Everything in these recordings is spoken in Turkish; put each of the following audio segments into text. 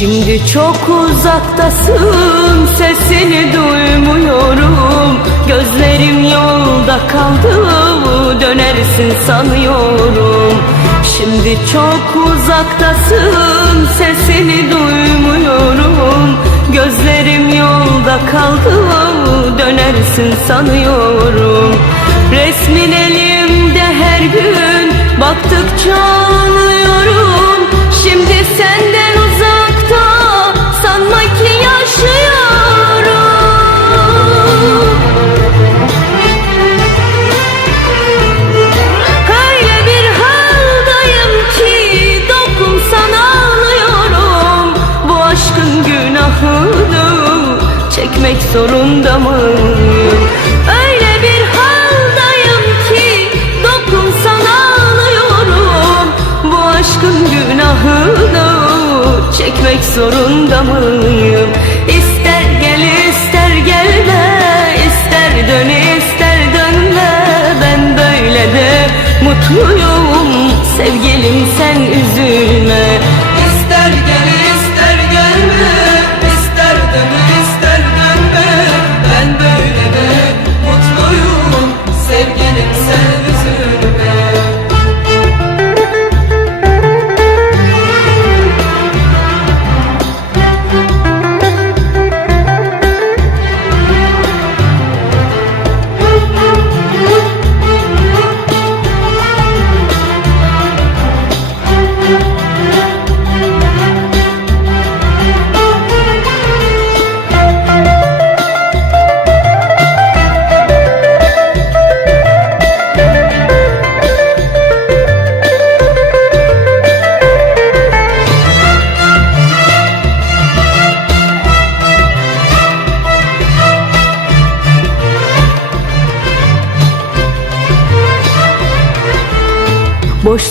Şimdi çok uzaktasın sesini duymuyorum. Gözlerim yolda kaldı dönersin sanıyorum. Şimdi çok uzaktasın sesini duymuyorum. Gözlerim yolda kaldı dönersin sanıyorum. Resmin elimde her gün baktıkça çekmek zorunda mıyım? Öyle bir haldayım ki dokunsan ağlıyorum Bu aşkın günahını çekmek zorunda mıyım? İster gel ister gelme ister dön ister dönme Ben böyle de mutluyum sevgilim sen üzülme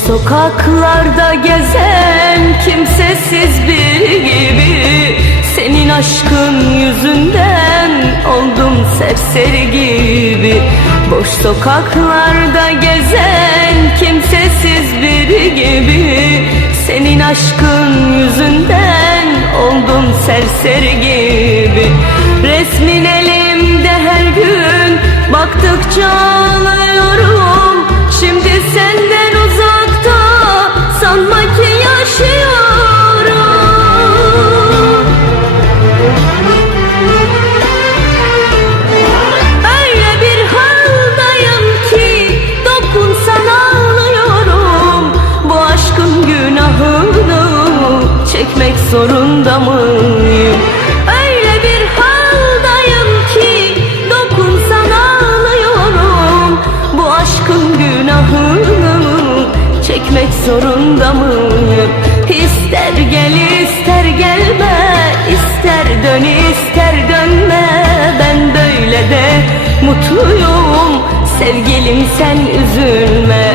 sokaklarda gezen kimsesiz bir gibi Senin aşkın yüzünden oldum serseri gibi. Boş sokaklarda gezen kimsesiz bir gibi Senin aşkın yüzünden oldum serseri gibi. Resmin elimde her gün baktıkça zorunda mıyım? Öyle bir haldayım ki dokunsan ağlıyorum Bu aşkın günahını çekmek zorunda mıyım? İster gel ister gelme ister dön ister dönme Ben böyle de mutluyum sevgilim sen üzülme